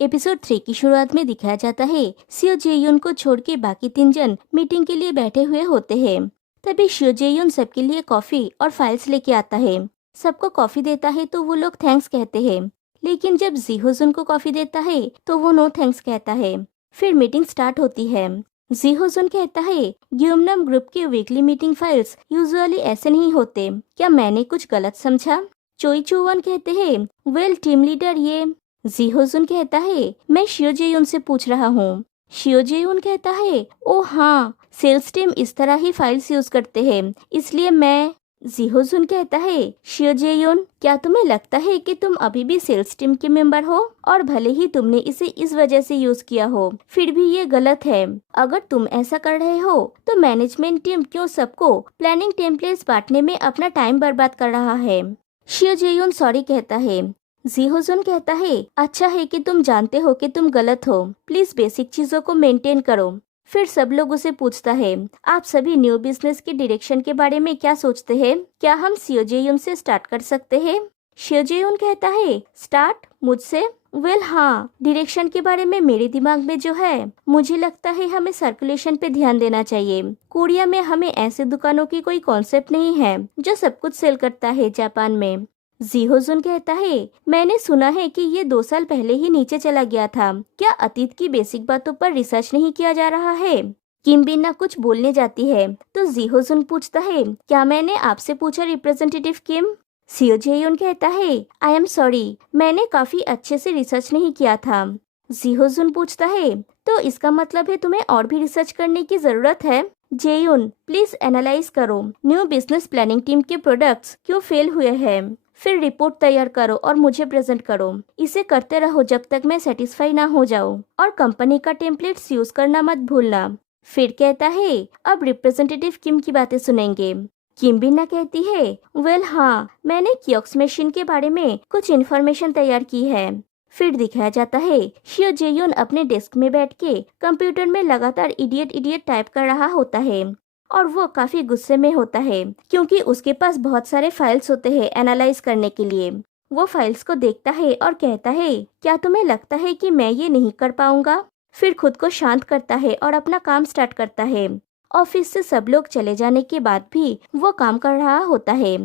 Episode 3 की शुरुआत में दिखाया जाता है सियो जेयुन को छोड़ के बाकी 3 जन मीटिंग के लिए बैठे हुए होते हैं। तभी शियो जेयुन सबके लिए कॉफी और फाइल्स लेके आता है। सबको कॉफी देता है तो वो लोग थैंक्स कहते हैं, लेकिन जब जीहोजुन को कॉफी देता है तो वो नो थैंक्स कहता है। फिर मीटिंग स्टार्ट होती है। जीहोजुन कहता है ग्यूमनम ग्रुप के वीकली मीटिंग फाइल्स यूजुअली ऐसे नहीं होते, क्या मैंने कुछ गलत समझा? चोई चूवन कहते हैं वेल टीम लीडर ये। जीहोजुन कहता है मैं शियो जेयुन से पूछ रहा हूँ। शियो जेयुन कहता है ओ हाँ, सेल्स टीम इस तरह ही फाइल्स यूज करते हैं, इसलिए मैं। जीहोजुन कहता है शियो जेयुन, क्या तुम्हें लगता है कि तुम अभी भी सेल्स टीम के मेंबर हो? और भले ही तुमने इसे इस वजह से यूज किया हो, फिर भी ये गलत है। अगर तुम ऐसा कर रहे हो तो मैनेजमेंट टीम क्यों सबको प्लानिंग टेम्पलेट्स बांटने में अपना टाइम बर्बाद कर रहा है? शियो जेयुन सॉरी कहता है। जीहोजुन कहता है अच्छा है कि तुम जानते हो कि तुम गलत हो, प्लीज बेसिक चीजों को मेंटेन करो। फिर सब लोग उसे पूछता है आप सभी न्यू बिजनेस के डायरेक्शन के बारे में क्या सोचते हैं? क्या हम शियो जेयुन से स्टार्ट कर सकते हैं? शियो जेयुन कहता है स्टार्ट मुझसे? वेल हाँ, डायरेक्शन के बारे में मेरे दिमाग में जो है, मुझे लगता है हमें सर्कुलेशन पे ध्यान देना चाहिए। कोरिया में हमें ऐसे दुकानों की कोई कॉन्सेप्ट नहीं है जो सब कुछ सेल करता है जापान में। जीहोजुन कहता है मैंने सुना है कि ये 2 साल पहले ही नीचे चला गया था, क्या अतीत की बेसिक बातों पर रिसर्च नहीं किया जा रहा है? किम बिना कुछ बोलने जाती है तो जीहोजुन पूछता है क्या मैंने आपसे पूछा रिप्रेजेंटेटिव किम? सियो जेयुन कहता है आई एम सॉरी, मैंने काफी अच्छे से रिसर्च नहीं किया था। जीहोजुन पूछता है तो इसका मतलब है तुम्हें और भी रिसर्च करने की जरूरत है? जेयुन प्लीज एनालाइज करो न्यू बिजनेस प्लानिंग टीम के प्रोडक्ट्स क्यों फेल हुए हैं, फिर रिपोर्ट तैयार करो और मुझे प्रेजेंट करो। इसे करते रहो जब तक मैं सेटिस्फाई ना हो जाऊं, और कंपनी का टेम्पलेट्स यूज करना मत भूलना। फिर कहता है अब रिप्रेजेंटेटिव किम की बातें सुनेंगे। किम बिना कहती है वेल हाँ, मैंने कियोस्क मशीन के बारे में कुछ इन्फॉर्मेशन तैयार की है। फिर दिखाया जाता है शियो जेयुन अपने डेस्क में बैठ के कंप्यूटर में लगातार इडियट इडियट टाइप कर रहा होता है, और वो काफी गुस्से में होता है क्योंकि उसके पास बहुत सारे फाइल्स होते हैं एनालाइज करने के लिए। वो फाइल्स को देखता है और कहता है क्या तुम्हें लगता है कि मैं ये नहीं कर पाऊंगा? फिर खुद को शांत करता है और अपना काम स्टार्ट करता है। ऑफिस से सब लोग चले जाने के बाद भी वो काम कर रहा होता है।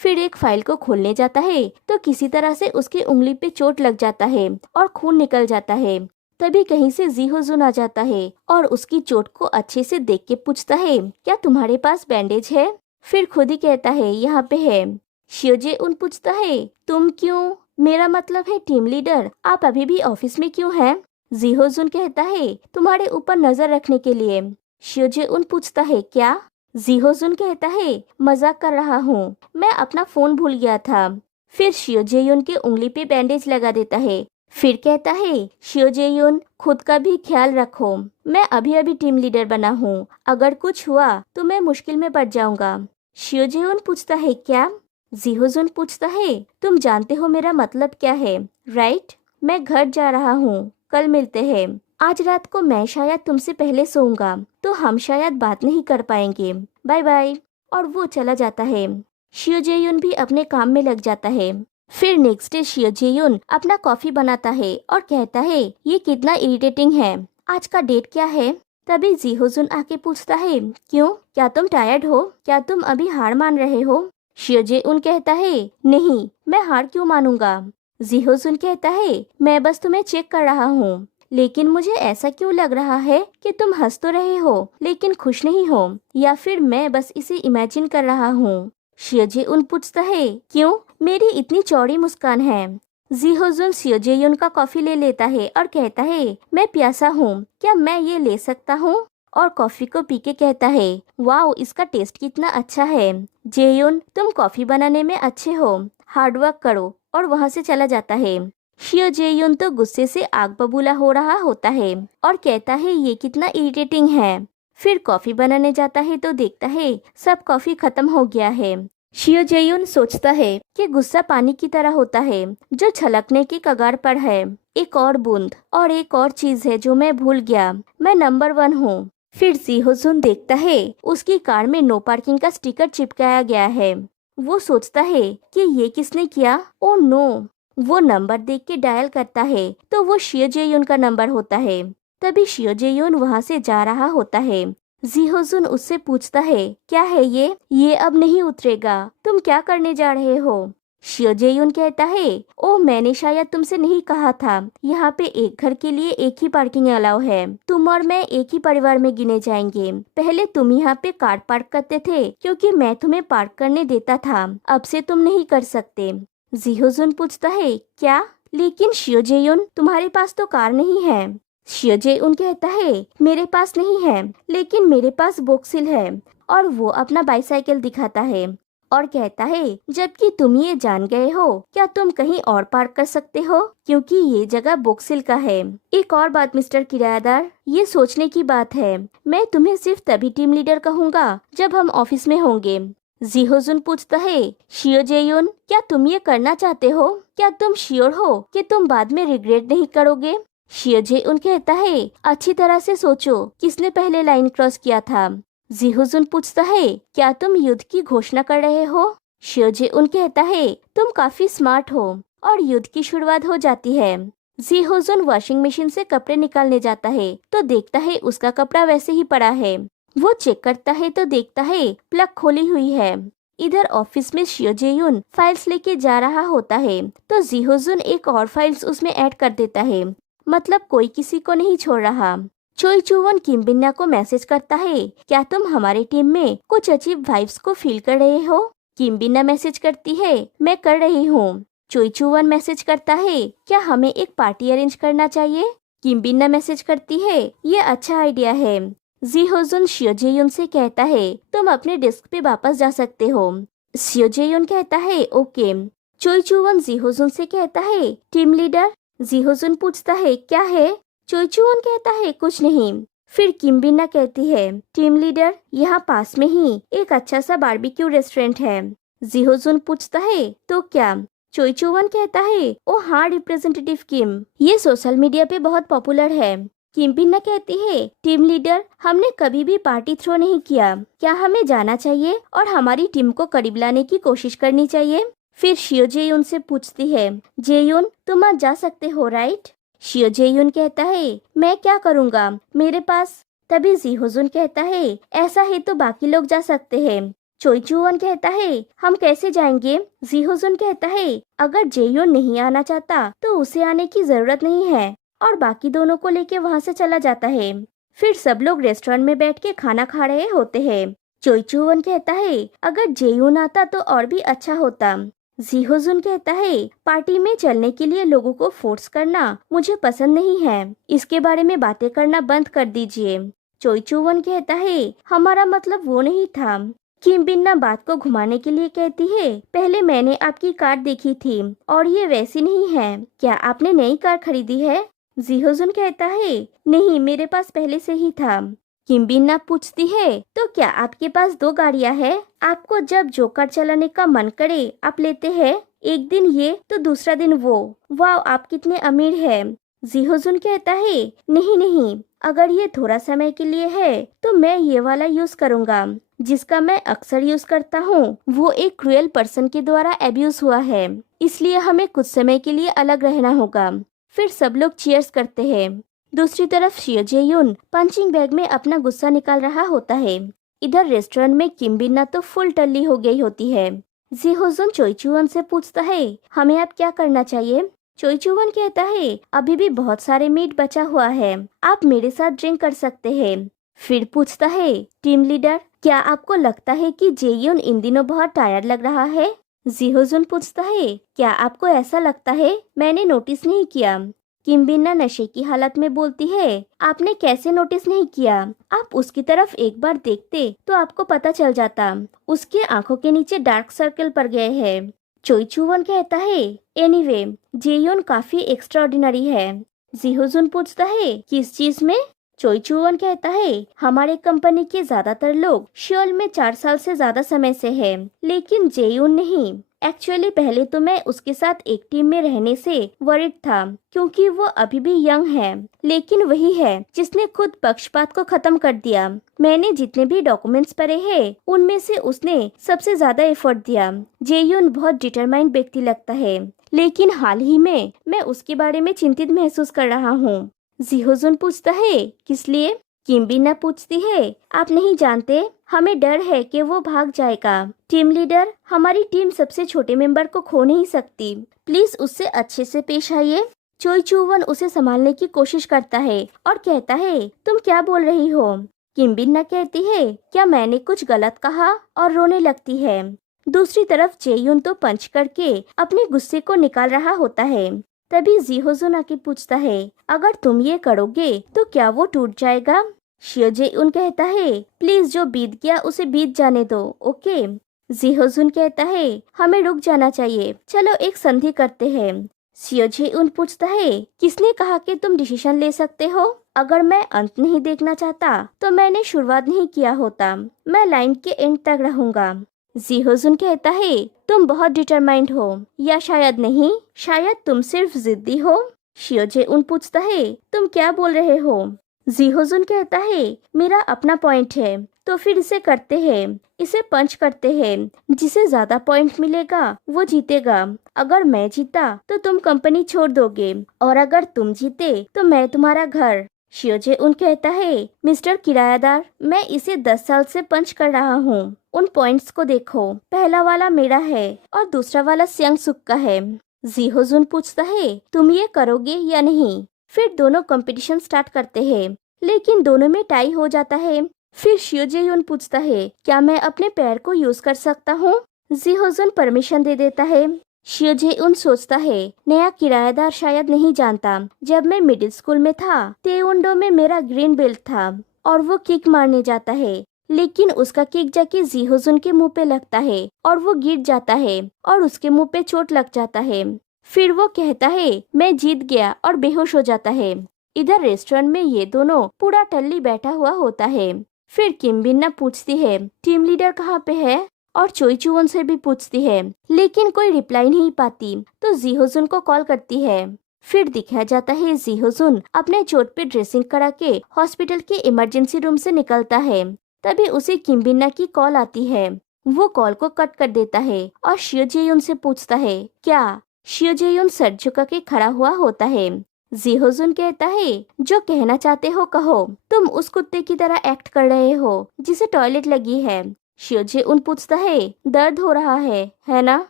फिर एक फाइल को खोलने जाता है तो किसी तरह से उसकी उंगली पे चोट लग जाता है और खून निकल जाता है। तभी कहीं से जीहोजुन आ जाता है और उसकी चोट को अच्छे से देख के पूछता है क्या तुम्हारे पास बैंडेज है? फिर खुद ही कहता है यहाँ पे है। शियोजे उन पूछता है तुम क्यों, मेरा मतलब है टीम लीडर, आप अभी भी ऑफिस में क्यों हैं? जीहोजुन कहता है तुम्हारे ऊपर नजर रखने के लिए। शियोजे उन पूछता है क्या? जीहोजुन कहता है मजाक कर रहा हूँ, मैं अपना फोन भूल गया था। फिर शियोजेयुन के उंगली पे बैंडेज लगा देता है। फिर कहता है शियो जेयुन खुद का भी ख्याल रखो, मैं अभी अभी टीम लीडर बना हूँ, अगर कुछ हुआ तो मैं मुश्किल में पड़ जाऊंगा। शियो जेयुन पूछता है क्या? जीहोजुन पूछता है तुम जानते हो मेरा मतलब क्या है राइट? मैं घर जा रहा हूँ, कल मिलते हैं। आज रात को मैं शायद तुमसे पहले सोऊंगा तो हम शायद बात नहीं कर पाएंगे, बाय बाय। और वो चला जाता है। शियो जेयुन भी अपने काम में लग जाता है। फिर नेक्स्ट डे शियो जेयुन अपना कॉफी बनाता है और कहता है ये कितना इरिटेटिंग है, आज का डेट क्या है? तभी जीहोजुन आके पूछता है क्यों, क्या तुम टायर्ड हो? क्या तुम अभी हार मान रहे हो? शियो जेयुन कहता है नहीं, मैं हार क्यों मानूंगा। जीहोजुन कहता है मैं बस तुम्हें चेक कर रहा हूँ, लेकिन मुझे ऐसा क्यों लग रहा है कि तुम हंस तो रहे हो लेकिन खुश नहीं हो, या फिर मैं बस इसे इमेजिन कर रहा हूँ। शियोजे उन पूछता है क्यों, मेरी इतनी चौड़ी मुस्कान है। जीहोजुन शियोजेयुन का कॉफी ले लेता है और कहता है मैं प्यासा हूँ, क्या मैं ये ले सकता हूँ? और कॉफी को पी के कहता है वाओ, इसका टेस्ट कितना अच्छा है। जेयुन तुम कॉफी बनाने में अच्छे हो, हार्ड वर्क करो, और वहाँ से चला जाता है। शियो जेयुन तो गुस्से से आग बबूला हो रहा होता है और कहता है ये कितना इरिटेटिंग है। फिर कॉफी बनाने जाता है तो देखता है सब कॉफी खत्म हो गया है। शियो जेयुन सोचता है कि गुस्सा पानी की तरह होता है जो छलकने की कगार पर है। एक और बूंद और एक और चीज है जो मैं भूल गया, मैं नंबर 1 हूँ। फिर जीहोजुन देखता है उसकी कार में नो पार्किंग का स्टिकर चिपकाया गया है। वो सोचता है कि ये किसने किया, ओ नो। वो नंबर देख के डायल करता है तो वो शियो जेयुन का नंबर होता है। तभी शियो जेयुन वहाँ से जा रहा होता है। जी होजुन उससे पूछता है, क्या है ये अब नहीं उतरेगा, तुम क्या करने जा रहे हो? शियो जेयुन कहता है, ओह मैंने शायद तुमसे नहीं कहा था, यहाँ पे एक घर के लिए एक ही पार्किंग अलाउ है। तुम और मैं एक ही परिवार में गिने जाएंगे। पहले तुम यहाँ पे कार पार्क करते थे क्योंकि मैं तुम्हें पार्क करने देता था, अब से तुम नहीं कर सकते। जी होजुन पूछता है, क्या? लेकिन शियो जेयुन तुम्हारे पास तो कार नहीं है। शियो जेयुन कहता है, मेरे पास नहीं है लेकिन मेरे पास बोक्सिल है। और वो अपना बाइसाइकिल दिखाता है और कहता है, जबकि तुम ये जान गए हो, क्या तुम कहीं और पार्क कर सकते हो क्योंकि ये जगह बोक्सिल का है। एक और बात मिस्टर किराएदार, ये सोचने की बात है, मैं तुम्हें सिर्फ तभी टीम लीडर कहूँगा जब हम ऑफिस में होंगे। जी होजुन पूछता है, शियो जेयुन क्या तुम ये करना चाहते हो? क्या तुम श्योर हो कि तुम बाद में रिग्रेट नहीं करोगे? शियो जेयुन कहता है, अच्छी तरह से सोचो किसने पहले लाइन क्रॉस किया था। जी होजुन पूछता है, क्या तुम युद्ध की घोषणा कर रहे हो? शियो जेयुन कहता है, तुम काफी स्मार्ट हो। और युद्ध की शुरुआत हो जाती है। जी होजुन वॉशिंग मशीन से कपड़े निकालने जाता है तो देखता है उसका कपड़ा वैसे ही पड़ा है। वो चेक करता है तो देखता है प्लग खोली हुई है। इधर ऑफिस में शियो जेयुन फाइल्स लेके जा रहा होता है तो जी होजुन एक और फाइल्स उसमें ऐड कर देता है, मतलब कोई किसी को नहीं छोड़ रहा। चोई चूवन किम बिन्ना को मैसेज करता है, क्या तुम हमारी टीम में कुछ अजीब वाइब्स को फील कर रहे हो? किम बिन्ना मैसेज करती है, मैं कर रही हूँ। चोई चूवन मैसेज करता है, क्या हमें एक पार्टी अरेंज करना चाहिए? किम बिन्ना मैसेज करती है, ये अच्छा आइडिया है। जी होजुन शियो जेयुन से कहता है, तुम अपने डेस्क पे वापस जा सकते हो। शियो जेयुन कहता है, ओके। चोई चूवन जी होजुन से कहता है, टीम लीडर? जी होजुन पूछता है, क्या है? चोई चूवन कहता है, कुछ नहीं। फिर किम बिन्ना कहती है, टीम लीडर यहाँ पास में ही एक अच्छा सा बारबेक्यू रेस्टोरेंट है। जी होजुन पूछता है, तो क्या? चोई चूवन कहता है, ओ हाँ रिप्रेजेंटेटिव किम, ये सोशल मीडिया पे बहुत पॉपुलर है। किम बिन्ना कहती है, टीम लीडर हमने कभी भी पार्टी थ्रो नहीं किया, क्या हमें जाना चाहिए और हमारी टीम को करीब लाने की कोशिश करनी चाहिए? फिर शियो जेयुन से पूछती है, जेयुन तुम आज जा सकते हो राइट? शियो जेयुन कहता है, मैं क्या करूँगा, मेरे पास। तभी जी होजुन कहता है, ऐसा है तो बाकी लोग जा सकते हैं। चोई चूवन कहता है, हम कैसे जाएंगे? जी होजुन कहता है, अगर जेयुन नहीं आना चाहता तो उसे आने की जरूरत नहीं है, और बाकी दोनों को लेके वहाँ से चला जाता है। फिर सब लोग रेस्टोरेंट में बैठ के खाना खा रहे होते हैं। चोई चूवन कहता है, अगर जेयुन आता तो और भी अच्छा होता। जी होजुन कहता है, पार्टी में चलने के लिए लोगों को फोर्स करना मुझे पसंद नहीं है, इसके बारे में बातें करना बंद कर दीजिए। चोई चूवन कहता है, हमारा मतलब वो नहीं था। किम बिन्ना बात को घुमाने के लिए कहती है, पहले मैंने आपकी कार देखी थी और ये वैसी नहीं है, क्या आपने नई कार खरीदी है? जी होजुन कहता है, नहीं मेरे पास पहले से ही था। किम बिन्ना पूछती है, तो क्या आपके पास दो गाड़ियां हैं? आपको जब जो कार चलाने का मन करे आप लेते हैं, एक दिन ये तो दूसरा दिन वो। वाह आप कितने अमीर हैं। जी होजुन कहता है, नहीं नहीं, अगर ये थोड़ा समय के लिए है तो मैं ये वाला यूज करूँगा, जिसका मैं अक्सर यूज करता हूँ। वो एक क्रूएल पर्सन के द्वारा एब्यूज हुआ है, इसलिए हमें कुछ समय के लिए अलग रहना होगा। फिर सब लोग चीयर्स करते हैं। दूसरी तरफ शियो जेयुन पंचिंग बैग में अपना गुस्सा निकाल रहा होता है। इधर रेस्टोरेंट में किम बिन्ना तो फुल टल्ली हो गई होती है। जी होजुन चोई चूवन से पूछता है, हमें अब क्या करना चाहिए? चोई चूवन कहता है, अभी भी बहुत सारे मीट बचा हुआ है, आप मेरे साथ ड्रिंक कर सकते हैं। फिर पूछता है, टीम लीडर क्या आपको लगता है कि जेयुन इन दिनों बहुत टायर्ड लग रहा है? जी होजुन पूछता है, क्या आपको ऐसा लगता है? मैंने नोटिस नहीं किया। किम बिन्ना नशे की हालत में बोलती है, आपने कैसे नोटिस नहीं किया? आप उसकी तरफ एक बार देखते तो आपको पता चल जाता, उसके आंखों के नीचे डार्क सर्कल पड़ गए हैं। चोई चूवन कहता है, एनीवे जेयुन काफी एक्स्ट्राऑर्डिनरी है। जी होजुन पूछता है, किस चीज में? चोई चूवन कहता है, हमारे कंपनी के ज्यादातर लोग श्योल में 4 साल से ज्यादा समय से हैं, लेकिन जेयुन नहीं। एक्चुअली पहले तो मैं उसके साथ एक टीम में रहने से वरिड था, क्योंकि वो अभी भी यंग है, लेकिन वही है जिसने खुद पक्षपात को खत्म कर दिया। मैंने जितने भी डॉक्यूमेंट्स पढ़े हैं उनमें से उसने सबसे ज्यादा एफर्ट दिया। जेयुन बहुत डिटरमाइंड व्यक्ति लगता है, लेकिन हाल ही में मैं उसके बारे में चिंतित महसूस कर रहा हूँ। जिहोजुन पूछता है, किस लिए? किमबिन्ना पूछती है, आप नहीं जानते, हमें डर है कि वो भाग जाएगा। टीम लीडर, हमारी टीम सबसे छोटे मेंबर को खो नहीं सकती, प्लीज उससे अच्छे से पेश आइए। चोई चूवन उसे संभालने की कोशिश करता है और कहता है, तुम क्या बोल रही हो? किमबिन्ना कहती है, क्या मैंने कुछ गलत कहा, और रोने लगती है। दूसरी तरफ जेयुन तो पंच करके अपने गुस्से को निकाल रहा होता है। तभी जिहोजुन आके पूछता है, अगर तुम ये करोगे तो क्या वो टूट जाएगा? शियो जेयुन कहता है, प्लीज जो बीत गया उसे बीत जाने दो, ओके? जिहोजुन कहता है, हमें रुक जाना चाहिए, चलो एक संधि करते हैं। शियो जेयुन पूछता है, किसने कहा कि तुम डिसीजन ले सकते हो? अगर मैं अंत नहीं देखना चाहता तो मैंने शुरुआत नहीं किया होता, मैं लाइन के एंड तक रहूंगा। जिहोजुन कहता है, तुम बहुत डिटरमाइंड हो, या शायद नहीं, शायद तुम सिर्फ जिद्दी हो। शियो जेउन पूछता है, तुम क्या बोल रहे हो? जिहोजुन कहता है, मेरा अपना पॉइंट है, तो फिर इसे करते हैं, इसे पंच करते हैं, जिसे ज्यादा पॉइंट मिलेगा वो जीतेगा। अगर मैं जीता तो तुम कंपनी छोड़ दोगे, और अगर तुम जीते तो मैं तुम्हारा घर। शियो जेउन कहता है, मिस्टर किरायादार, मैं इसे 10 साल से पंच कर रहा हूँ, उन पॉइंट्स को देखो, पहला वाला मेरा है और दूसरा वाला सियांग सुक का है। जिहोजुन पूछता है, तुम ये करोगे या नहीं? फिर दोनों कंपटीशन स्टार्ट करते हैं, लेकिन दोनों में टाई हो जाता है। फिर शियो जेयुन पूछता है, क्या मैं अपने पैर को यूज कर सकता हूँ? जिहोजुन परमिशन दे देता है। शियो जेउन सोचता है, नया किराएदार शायद नहीं जानता, जब मैं मिडिल स्कूल में था तेउंडो में मेरा ग्रीन बेल्ट था, और वो किक मारने जाता है, लेकिन उसका किक जाके जिहोजुन के मुंह पे लगता है और वो गिर जाता है और उसके मुंह पे चोट लग जाता है। फिर वो कहता है, मैं जीत गया, और बेहोश हो जाता है। इधर रेस्टोरेंट में ये दोनों पूरा टल्ली बैठा हुआ होता है। फिर किमबिन्ना पूछती है, टीम लीडर कहाँ पे है? और चोई चुवन से भी पूछती है, लेकिन कोई रिप्लाई नहीं पाती, तो जिहोजुन को कॉल करती है। फिर दिखाया जाता है जिहोजुन अपने चोट पे ड्रेसिंग करा के हॉस्पिटल के इमरजेंसी रूम से निकलता है। तभी उसे किमबिन्ना की कॉल आती है। वो कॉल को कट कर देता है और शियो जेयुन से पूछता है, क्या? शियो जेयुन सर झुका के खड़ा हुआ होता है। जिहोजुन कहता है, जो कहना चाहते हो कहो, तुम उस कुत्ते की तरह एक्ट कर रहे हो जिसे टॉयलेट लगी है। शियो जेउन पूछता है, दर्द हो रहा है ना?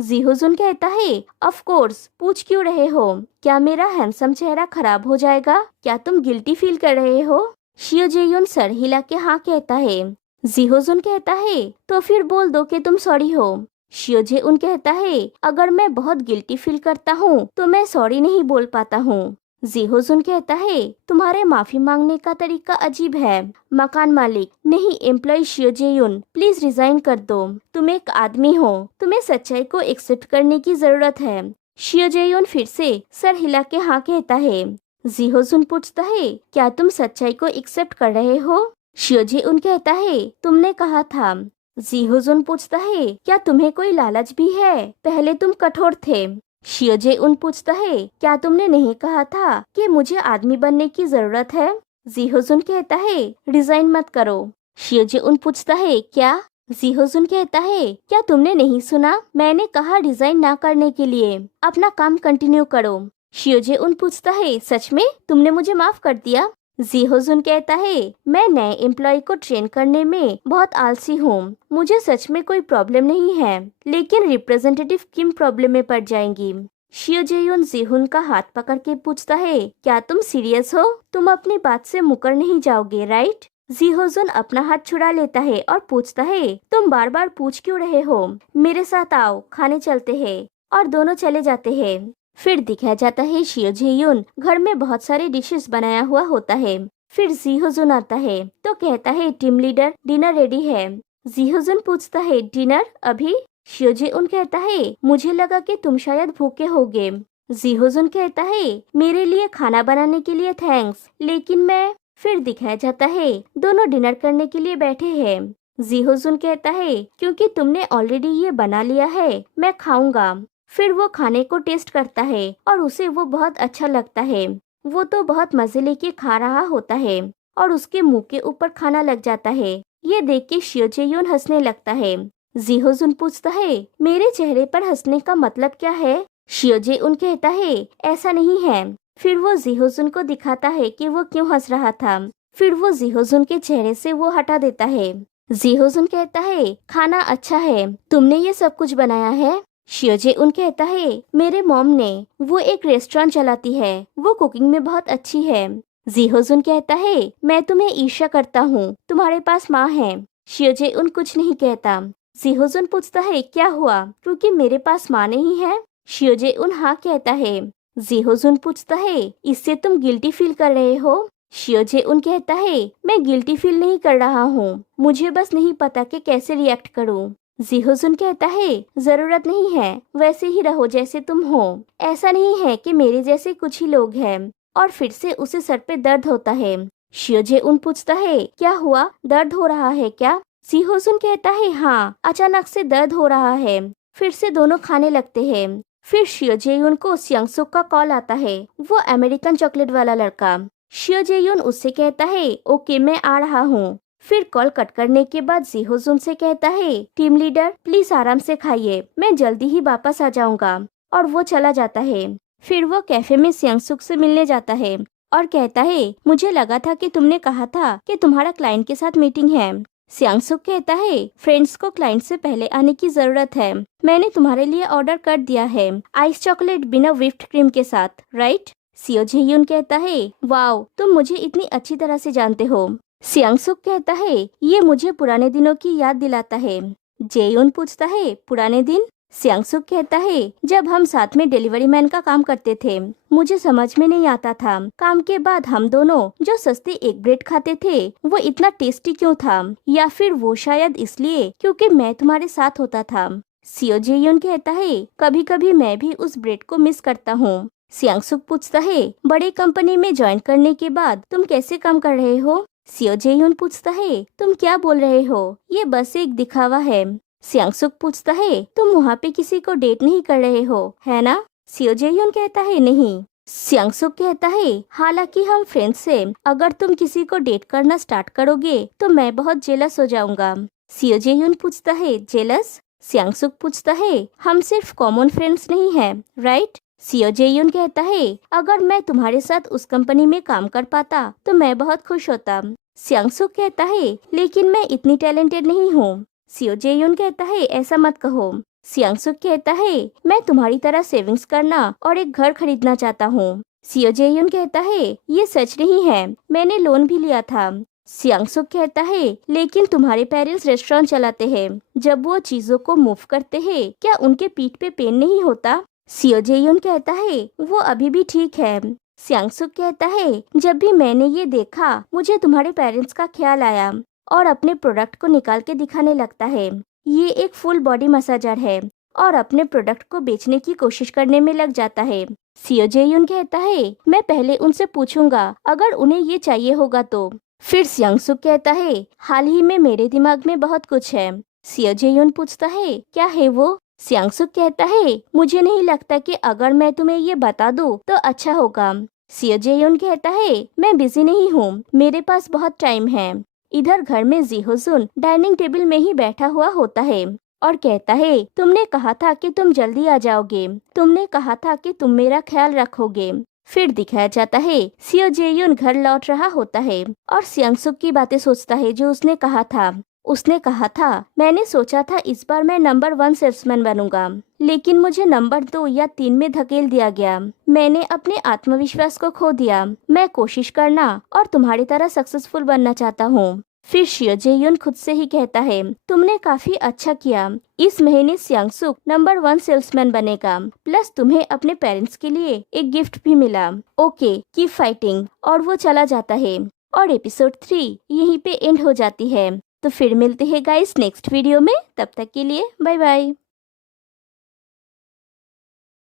जिहोजुन कहता है, ऑफ कोर्स, पूछ क्यों रहे हो? क्या मेरा हैंडसम चेहरा खराब हो जाएगा? क्या तुम गिल्टी फील कर रहे हो? शियो जेयुन सर हिला के हाँ कहता है। जिहोजुन कहता है, तो फिर बोल दो कि तुम सॉरी हो। शियो जेउन कहता है, अगर मैं बहुत गिल्टी फील करता हूँ तो मैं सॉरी नहीं बोल पाता हूँ। जिहोजुन कहता है, तुम्हारे माफी मांगने का तरीका अजीब है। मकान मालिक, नहीं एम्प्लॉय शियो जेयुन, प्लीज रिजाइन कर दो। तुम एक आदमी हो, तुम्हें सच्चाई को एक्सेप्ट करने की जरूरत है। शियो जेयुन फिर से सर हिला के हाँ कहता है। जिहोजुन पूछता है, क्या तुम सच्चाई को एक्सेप्ट कर रहे हो? शियो जेयुन कहता है, तुमने कहा था। जिहोजुन पूछता है, क्या तुम्हें कोई लालच भी है? पहले तुम कठोर थे। शियो जेउन पूछता है, क्या तुमने नहीं कहा था कि मुझे आदमी बनने की जरूरत है? जिहोजुन कहता है, रिजाइन मत करो। शियो जेउन पूछता है, क्या? जिहोजुन कहता है, क्या तुमने नहीं सुना? मैंने कहा रिजाइन ना करने के लिए, अपना काम कंटिन्यू करो। शियो जेउन पूछता है, सच में? तुमने मुझे माफ कर दिया? जिहोजुन कहता है, मैं नए एम्प्लॉय को ट्रेन करने में बहुत आलसी हूँ, मुझे सच में कोई प्रॉब्लम नहीं है, लेकिन रिप्रेजेंटेटिव किम प्रॉब्लम में पड़ जाएंगी। शियो जेयुन जिहुन का हाथ पकड़ के पूछता है, क्या तुम सीरियस हो? तुम अपनी बात से मुकर नहीं जाओगे, राइट? जिहोजुन अपना हाथ छुड़ा लेता है और पूछता है, तुम बार बार पूछ क्यों रहे हो? मेरे साथ आओ, खाने चलते हैं। और दोनों चले जाते हैं। फिर दिखाया जाता है शियो जेयुन घर में बहुत सारे डिशेस बनाया हुआ होता है। फिर जिहोजुन आता है तो कहता है, टीम लीडर, डिनर रेडी है। जिहोजुन पूछता है, डिनर अभी? शियो जेयुन कहता है, मुझे लगा कि तुम शायद भूखे होगे। जिहोजुन कहता है, मेरे लिए खाना बनाने के लिए थैंक्स, लेकिन मैं। फिर दिखाया जाता है दोनों डिनर करने के लिए बैठे हैं। जिहोजुन कहता है, क्योंकि तुमने ऑलरेडी ये बना लिया है, मैं खाऊंगा। फिर वो खाने को टेस्ट करता है और उसे वो बहुत अच्छा लगता है। वो तो बहुत मजे लेके खा रहा होता है और उसके मुंह के ऊपर खाना लग जाता है। ये देख के शियो जेयुन हंसने लगता है। जिहोजुन पूछता है, मेरे चेहरे पर हंसने का मतलब क्या है? शियोजे उन कहता है ऐसा नहीं है। फिर वो जिहोजुन को दिखाता है कि वो क्यों हंस रहा था। फिर वो जिहोजुन के चेहरे से वो हटा देता है। जिहोजुन कहता है खाना अच्छा है, तुमने ये सब कुछ बनाया है? शियोजे उन कहता है मेरे मॉम ने, वो एक रेस्टोरेंट चलाती है, वो कुकिंग में बहुत अच्छी है। जिहोजुन कहता है मैं तुम्हें ईर्ष्या करता हूँ, तुम्हारे पास माँ है। शियोजे उन कुछ नहीं कहता। जिहोजुन पूछता है क्या हुआ, क्योंकि मेरे पास माँ नहीं है? शियोजे उन हाँ कहता है। जिहोजुन पूछता है इससे तुम गिल्टी फील कर रहे हो? शियोजे उन कहता है मैं गिल्टी फील नहीं कर रहा हूँ, मुझे बस नहीं पता कि कैसे रिएक्ट करूँ। जिहोजुन कहता है जरूरत नहीं है, वैसे ही रहो जैसे तुम हो, ऐसा नहीं है कि मेरे जैसे कुछ ही लोग हैं। और फिर से उसे सर पे दर्द होता है। शियोजे उन पूछता है क्या हुआ, दर्द हो रहा है क्या? जिहोजुन कहता है हाँ, अचानक से दर्द हो रहा है। फिर से दोनों खाने लगते हैं। फिर शियोजे-युन को सियांगसुक का कॉल आता है, वो अमेरिकन चॉकलेट वाला लड़का। शियोजे-युन उससे कहता है ओके मैं आ रहा हूँ। फिर कॉल कट करने के बाद जिहोजुन से कहता है टीम लीडर प्लीज आराम से खाइए, मैं जल्दी ही वापस आ जाऊंगा। और वो चला जाता है। फिर वो कैफे में सियांगसुक से मिलने जाता है और कहता है मुझे लगा था कि तुमने कहा था कि तुम्हारा क्लाइंट के साथ मीटिंग है। सियांगसुक कहता है फ्रेंड्स को क्लाइंट से पहले आने की जरूरत है, मैंने तुम्हारे लिए ऑर्डर कर दिया है, आइस चॉकलेट बिना व्हिप्ड क्रीम के साथ, राइट? सियोजे-युन कहता है वाओ, तुम मुझे इतनी अच्छी तरह से जानते हो। सियांगसुक कहता है ये मुझे पुराने दिनों की याद दिलाता है। जेयुन पूछता है पुराने दिन? सियांगसुक कहता है जब हम साथ में डिलीवरी मैन का काम करते थे, मुझे समझ में नहीं आता था काम के बाद हम दोनों जो सस्ते एक ब्रेड खाते थे वो इतना टेस्टी क्यों था, या फिर वो शायद इसलिए क्योंकि मैं तुम्हारे साथ होता था। सियोजे-युन कहता है कभी कभी मैं भी उस ब्रेड को मिस करता हूँ। सियांगसुक पूछता है बड़े कंपनी में ज्वाइन करने के बाद तुम कैसे काम कर रहे हो? सियोजे-युन पूछता है तुम क्या बोल रहे हो, ये बस एक दिखावा है। सियांगसुक पूछता है तुम वहाँ पे किसी को डेट नहीं कर रहे हो, है ना? सियोजे-युन कहता है नहीं। सियांगसुक कहता है हालांकि हम फ्रेंड्स हैं, अगर तुम किसी को डेट करना स्टार्ट करोगे तो मैं बहुत जेलस हो जाऊंगा। सियोजे-युन पूछता है जेलस? सियांगसुक पूछता है हम सिर्फ कॉमन फ्रेंड्स नहीं हैं, राइट? सियोजे-युन कहता है अगर मैं तुम्हारे साथ उस कंपनी में काम कर पाता तो मैं बहुत खुश होता। सियांगसुक कहता है लेकिन मैं इतनी टैलेंटेड नहीं हूँ। सियोजे-युन कहता है ऐसा मत कहो। सियांगसुक कहता है मैं तुम्हारी तरह सेविंग्स करना और एक घर खरीदना चाहता हूँ। सियोजे-युन कहता है ये सच नहीं है, मैंने लोन भी लिया था। सियांगसुक कहता है लेकिन तुम्हारे पेरेंट्स रेस्टोरेंट चलाते हैं, जब वो चीजों को मूव करते हैं क्या उनके पीठ पे पेन नहीं होता? सियोजे-युन कहता है वो अभी भी ठीक है। सियांगसुक कहता है जब भी मैंने ये देखा मुझे तुम्हारे पेरेंट्स का ख्याल आया और अपने प्रोडक्ट को निकाल के दिखाने लगता है। ये एक फुल बॉडी मसाजर है और अपने प्रोडक्ट को बेचने की कोशिश करने में लग जाता है। सियोजे-युन कहता है मैं पहले उनसे पूछूंगा अगर उन्हें ये चाहिए होगा तो। फिर सियांगसुक कहता है हाल ही में मेरे दिमाग में बहुत कुछ है। सियोजे-युन पूछता है क्या है वो? सियांगसुक कहता है मुझे नहीं लगता कि अगर मैं तुम्हें ये बता दूं तो अच्छा होगा। सियोजे-युन कहता है मैं बिजी नहीं हूँ, मेरे पास बहुत टाइम है। इधर घर में जिहोजुन डाइनिंग टेबल में ही बैठा हुआ होता है और कहता है तुमने कहा था कि तुम जल्दी आ जाओगे, तुमने कहा था कि तुम मेरा ख्याल रखोगे। फिर दिखाया जाता है सियोजे-युन घर लौट रहा होता है और सियांगसुक की बातें सोचता है जो उसने कहा था। उसने कहा था मैंने सोचा था इस बार मैं नंबर 1 सेल्समैन बनूंगा, लेकिन मुझे नंबर 2 या 3 में धकेल दिया गया। मैंने अपने आत्मविश्वास को खो दिया। मैं कोशिश करना और तुम्हारी तरह सक्सेसफुल बनना चाहता हूँ। फिर शियोजे-युन खुद से ही कहता है तुमने काफी अच्छा किया, इस महीने सियांगसुक नंबर 1 सेल्समैन बनेगा, प्लस तुम्हें अपने पेरेंट्स के लिए एक गिफ्ट भी मिला। Okay keep fighting. और वो चला जाता है और एपिसोड 3 यहीं पे एंड हो जाती है। तो फिर मिलते हैं गाइस नेक्स्ट वीडियो में, तब तक के लिए बाय बाय।